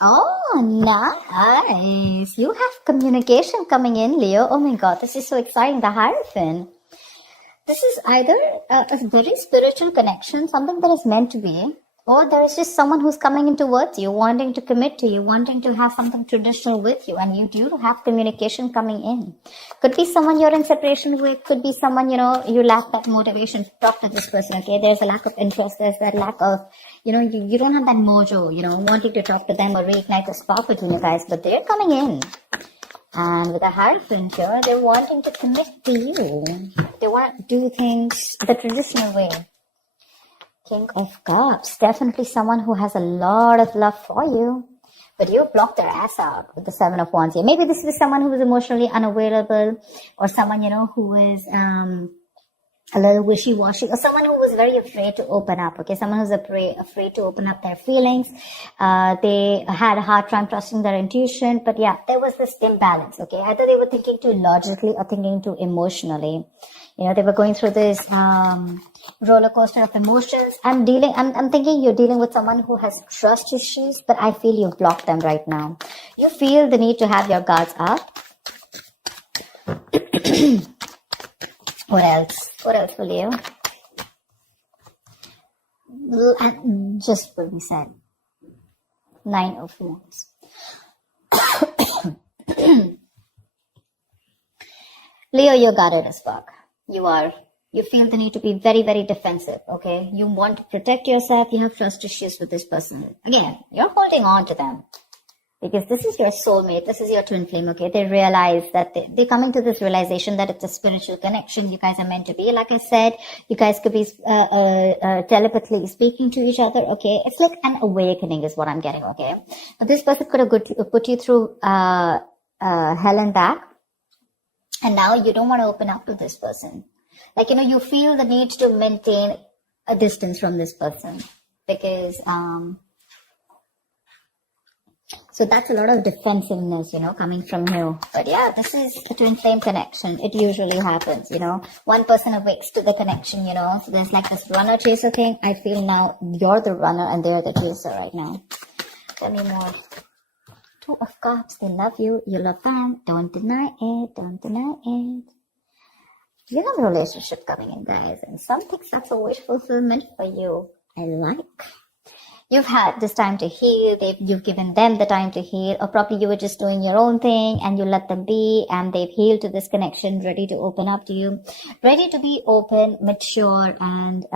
Oh, nice. You have communication coming in, Leo. Oh my God, this is so exciting. The Hierophant. This is either a very spiritual connection, something that is meant to be, or there is just someone who's coming in towards you, wanting to commit to you, wanting to have something traditional with you, and you do have communication coming in. Could be someone you're in separation with, could be someone, you lack that motivation to talk to this person, okay? There's a lack of interest, there's that lack of, you don't have that mojo, wanting to talk to them or reignite the spark between you guys, but they're coming in. And with the Hierophant here, they're wanting to commit to you. They want to do things the traditional way. King of Cups, definitely someone who has a lot of love for you. But you blocked their ass out with the Seven of Wands here. Maybe this is someone who is emotionally unavailable, or someone, who is a little wishy-washy, or someone who was very afraid to open up, okay? Someone who's afraid to open up their feelings. They had a hard time trusting their intuition, but yeah, there was this imbalance, okay? Either they were thinking too logically or thinking too emotionally. They were going through this roller coaster of emotions. I'm thinking you're dealing with someone who has trust issues, but I feel you've blocked them right now. You feel the need to have your guards up. What else? What else will you? Just what we said. 9 of Wands. Leo, you're guarded as fuck. You feel the need to be very, very defensive, okay? You want to protect yourself. You have trust issues with this person. Again, you're holding on to them. Because this is your soulmate, this is your twin flame, okay? They realize that they're coming to this realization that it's a spiritual connection. You guys are meant to be. Like I said, you guys could be telepathically speaking to each other, okay? It's like an awakening is what I'm getting, okay? But this person could have put you through hell and back. And now you don't want to open up to this person. Like, you feel the need to maintain a distance from this person. Because, so that's a lot of defensiveness, coming from you. But yeah, this is a twin flame connection. It usually happens, One person awakes to the connection, So there's like this runner chaser thing. I feel now you're the runner and they're the chaser right now. Tell me more. 2 of Cups. They love you. You love them. Don't deny it. Don't deny it. You have a relationship coming in, guys. And some things that's a wish fulfillment for you. I like. You've had this time to heal. You've given them the time to heal, or probably you were just doing your own thing and you let them be, and they've healed to this connection, ready to open up to you, ready to be open, mature, and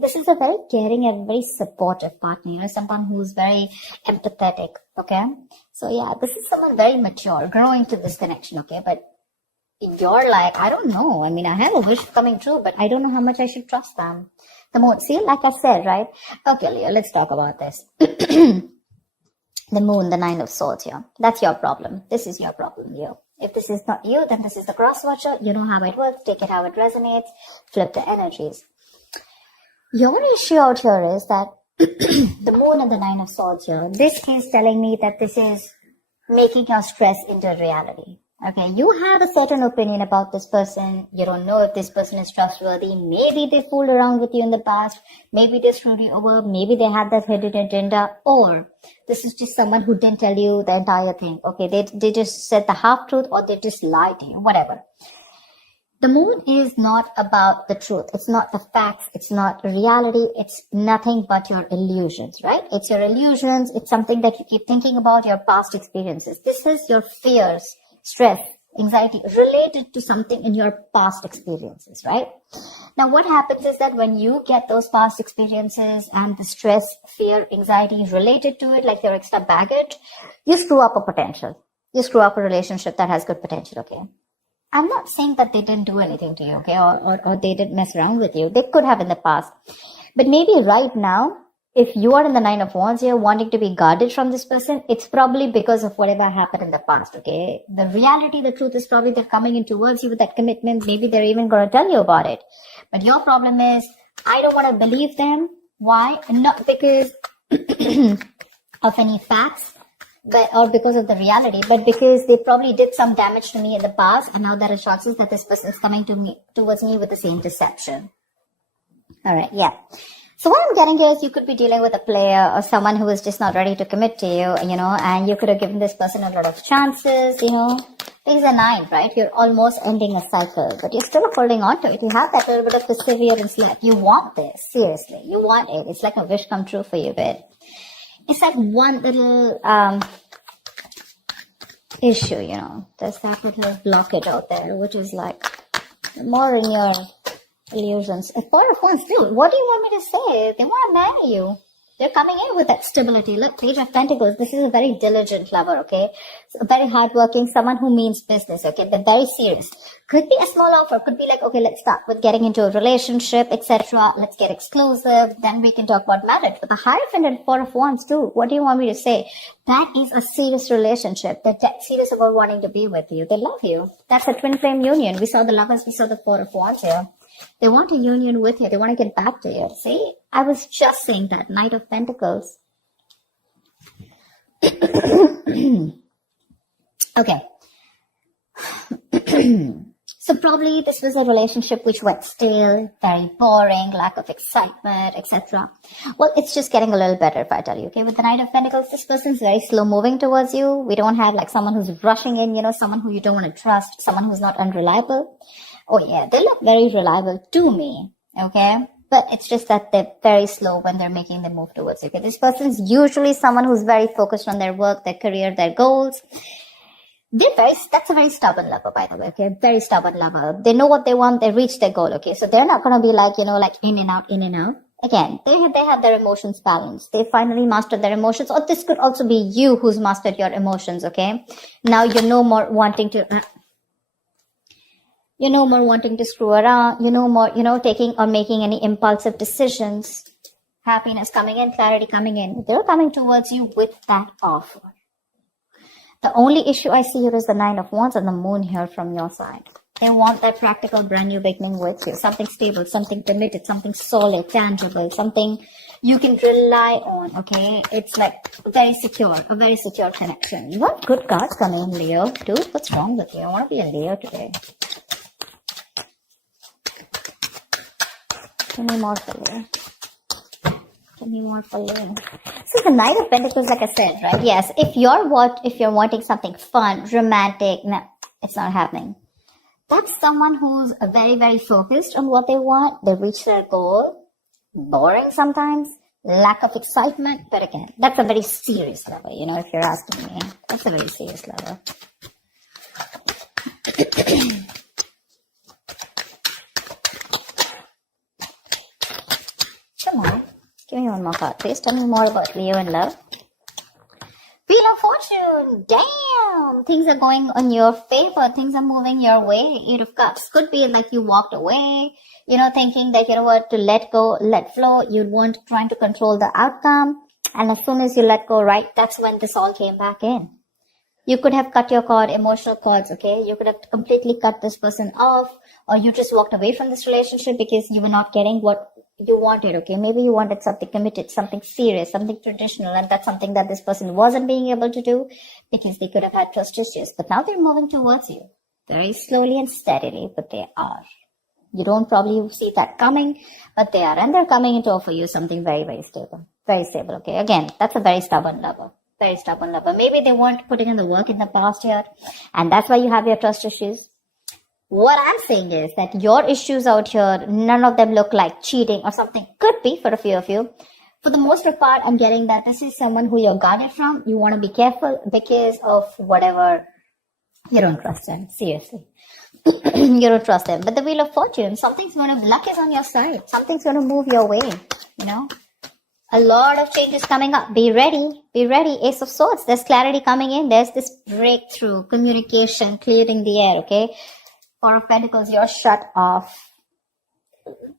this is a very caring and very supportive partner, someone who's very empathetic, okay? So yeah, this is someone very mature, growing to this connection, okay? But you're like, I don't know. I mean, I have a wish coming true, but I don't know how much I should trust them. The moon, see, like I said, right? Okay, Leo, let's talk about this. The moon, the 9 of Swords here. That's your problem. This is your problem, Leo. If this is not you, then this is the cross watcher. You know how it works. Take it how it resonates. Flip the energies. Your issue out here is that the moon and the 9 of Swords here, this is telling me that this is making your stress into reality. Okay, you have a certain opinion about this person. You don't know if this person is trustworthy. Maybe they fooled around with you in the past. Maybe they screwed you over. Maybe they had that hidden agenda. Or this is just someone who didn't tell you the entire thing. Okay, they just said the half truth, or they just lied to you, whatever. The moon is not about the truth. It's not the facts. It's not reality. It's nothing but your illusions, right? It's your illusions. It's something that you keep thinking about, your past experiences. This is your fears, stress, anxiety related to something in your past experiences, right? Now, what happens is that when you get those past experiences and the stress, fear, anxiety related to it, like your extra baggage, you screw up a potential. You screw up a relationship that has good potential, okay? I'm not saying that they didn't do anything to you, okay? Or they didn't mess around with you. They could have in the past. But maybe right now, if you are in the 9 of Wands here, wanting to be guarded from this person, it's probably because of whatever happened in the past, okay? The reality, the truth is probably they're coming in towards you with that commitment. Maybe they're even going to tell you about it. But your problem is, I don't want to believe them. Why? Not because of any facts, or because of the reality, but because they probably did some damage to me in the past, and now there are chances that this person is coming towards me with the same deception. All right, yeah. So what I'm getting here is you could be dealing with a player or someone who is just not ready to commit to you, and you could have given this person a lot of chances, Things are 9, right? You're almost ending a cycle, but you're still holding on to it. You have that little bit of perseverance left. You want this, seriously. You want it. It's like a wish come true for you, but it's like one little issue, There's that little blockage out there, which is like more in your illusions. A 4 of Wands, dude, what do you want me to say? They want to marry you. They're coming in with that stability. Look, Page of Pentacles. This is a very diligent lover, okay? So a very hardworking, someone who means business, okay? They're very serious. Could be a small offer. Could be like, okay, let's start with getting into a relationship, etc. Let's get exclusive. Then we can talk about marriage. But the Hierophant and 4 of Wands, too. What do you want me to say? That is a serious relationship. They're serious about wanting to be with you. They love you. That's a twin flame union. We saw the Lovers. We saw the 4 of Wands here. They want a union with you. They want to get back to you. See? I was just saying that. Knight of Pentacles. Okay. So probably this was a relationship which went stale, very boring, lack of excitement, etc. Well, it's just getting a little better if I tell you, okay? With the Knight of Pentacles, this person's very slow moving towards you. We don't have like someone who's rushing in, someone who you don't want to trust, someone who's not unreliable. Oh yeah, they look very reliable to me, okay? But it's just that they're very slow when they're making the move towards you, okay? This person's usually someone who's very focused on their work, their career, their goals. That's a very stubborn lover, by the way, okay? Very stubborn lover. They know what they want, they reach their goal, okay? So they're not going to be like, like in and out, in and out. Again, they have their emotions balanced. They finally mastered their emotions. Or this could also be you who's mastered your emotions, okay? Now you're no more wanting to... You're no more wanting to screw around. You're no more, taking or making any impulsive decisions. Happiness coming in, clarity coming in. They're coming towards you with that offer. The only issue I see here is the 9 of Wands and the Moon here from your side. They want that practical brand new beginning with you. Something stable, something committed, something solid, tangible, something you can rely on, okay? It's like a very secure connection. You want good cards coming in, Leo. Dude, what's wrong with you? I want to be a Leo today. Give me more for Leo. Give me more for Leo. So the Knight of Pentacles, like I said, right? Yes, if you're wanting something fun, romantic, no, it's not happening. That's someone who's very, very focused on what they want. They reach their goal. Boring sometimes. Lack of excitement. But again, that's a very serious lover, if you're asking me. That's a very serious lover. Come on. Give me one more card, please. Tell me more about Leo and love. Wheel of Fortune. Damn. Things are going on your favor. Things are moving your way. 8 of Cups. Could be like you walked away, thinking that, what, to let go, let flow. You weren't trying to control the outcome. And as soon as you let go, right, that's when this all came back in. You could have cut your cord, emotional cords, okay? You could have completely cut this person off, or you just walked away from this relationship because you were not getting what you wanted, okay? Maybe you wanted something committed, something serious, something traditional, and that's something that this person wasn't being able to do because they could have had trust issues. But now they're moving towards you very slowly and steadily, but they are. You don't probably see that coming, but they are, and they're coming in to offer you something very, very stable. Very stable, okay? Again, that's a very stubborn lover. Very stubborn lover. Maybe they weren't putting in the work in the past year, and that's why you have your trust issues. What I'm saying is that your issues out here, none of them look like cheating or something. Could be for a few of you. For the most part, I'm getting that this is someone who you're guarded from. You want to be careful because of whatever. You don't trust them. Seriously. You don't trust them. But the Wheel of Fortune, luck is on your side. Something's going to move your way, A lot of changes coming up. Be ready. Be ready. Ace of Swords. There's clarity coming in. There's this breakthrough, communication, clearing the air, okay? Four of Pentacles, you're shut off.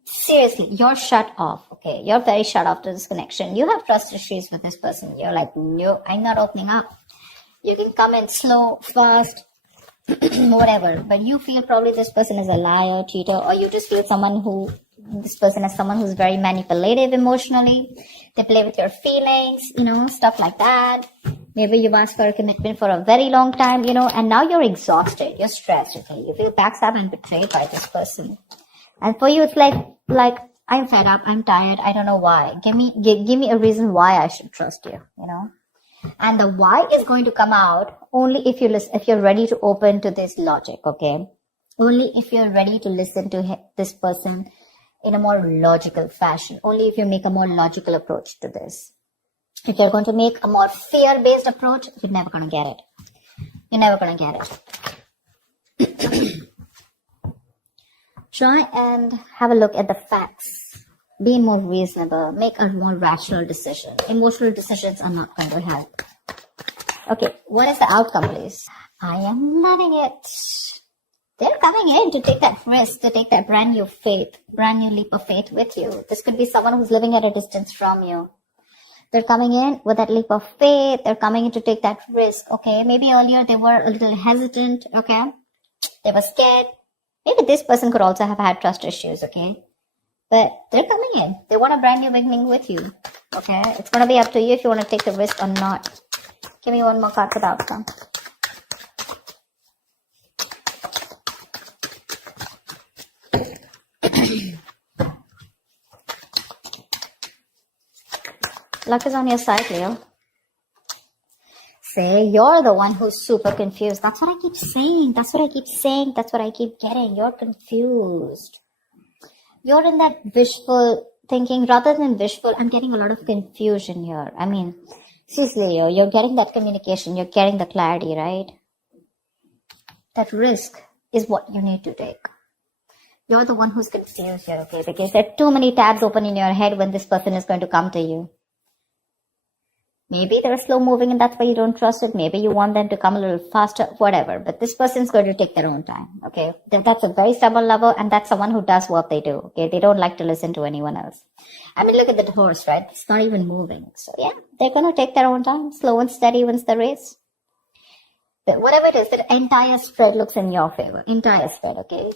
Seriously, you're shut off, okay? You're very shut off to this connection. You have trust issues with this person. You're like, no, I'm not opening up. You can come in slow, fast, whatever. But you feel probably this person is a liar, cheater, or you just feel this person is someone who's very manipulative emotionally. They play with your feelings, stuff like that. Maybe you've asked for a commitment for a very long time, and now you're exhausted. You're stressed, okay? You feel backstabbed and betrayed by this person. And for you, it's like I'm fed up. I'm tired. I don't know why. Give me a reason why I should trust you, you know. And the why is going to come out only if you listen, if you're ready to open to this logic, okay? Only if you're ready to listen to this person in a more logical fashion. Only if you make a more logical approach to this. If you're going to make a more fear-based approach, you're never going to get it. You're never going to get it. Try and have a look at the facts. Be more reasonable. Make a more rational decision. Emotional decisions are not going to help. Okay, what is the outcome, please? I am loving it. They're coming in to take that risk, to take that brand new leap of faith with you. This could be someone who's living at a distance from you. They're coming in with that leap of faith. They're coming in to take that risk, okay? Maybe earlier they were a little hesitant, okay? They were scared. Maybe this person could also have had trust issues, okay? But they're coming in. They want a brand new beginning with you, okay? It's going to be up to you if you want to take the risk or not. Give me one more card for the outcome. Luck is on your side, Leo. Say you're the one who's super confused. That's what I keep saying. That's what I keep saying. That's what I keep getting. You're confused. You're in that wishful thinking rather than wishful. I'm getting a lot of confusion here. I mean, seriously, Leo, you're getting that communication. You're getting the clarity, right? That risk is what you need to take. You're the one who's confused here, okay? Because there are too many tabs open in your head when this person is going to come to you. Maybe they're slow moving and that's why you don't trust it. Maybe you want them to come a little faster, whatever. But this person's going to take their own time, okay? That's a very stubborn lover and that's someone who does what they do, okay? They don't like to listen to anyone else. I mean, look at the horse, right? It's not even moving. So yeah, they're going to take their own time. Slow and steady wins the race. But whatever it is, the entire spread looks in your favor. Entire spread, okay?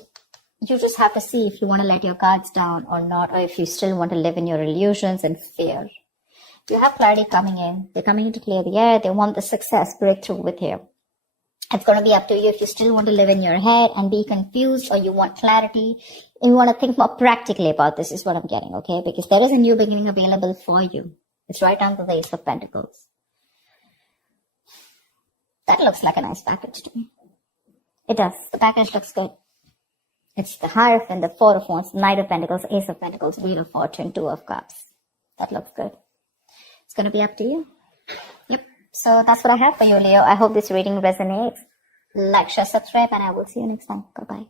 You just have to see if you want to let your cards down or not, or if you still want to live in your illusions and fear. You have clarity coming in. They're coming in to clear the air. They want the success breakthrough with you. It's going to be up to you if you still want to live in your head and be confused, or you want clarity. And you want to think more practically about this is what I'm getting, okay? Because there is a new beginning available for you. It's right down to the Ace of Pentacles. That looks like a nice package to me. It does. The package looks good. It's the Hierophant, the Four of Wands, Knight of Pentacles, Ace of Pentacles, Wheel of Fortune, Two of Cups. That looks good. It's going to be up to you. Yep. So that's what I have for you, Leo. I hope this reading resonates. Like, share, subscribe, and I will see you next time. Bye-bye.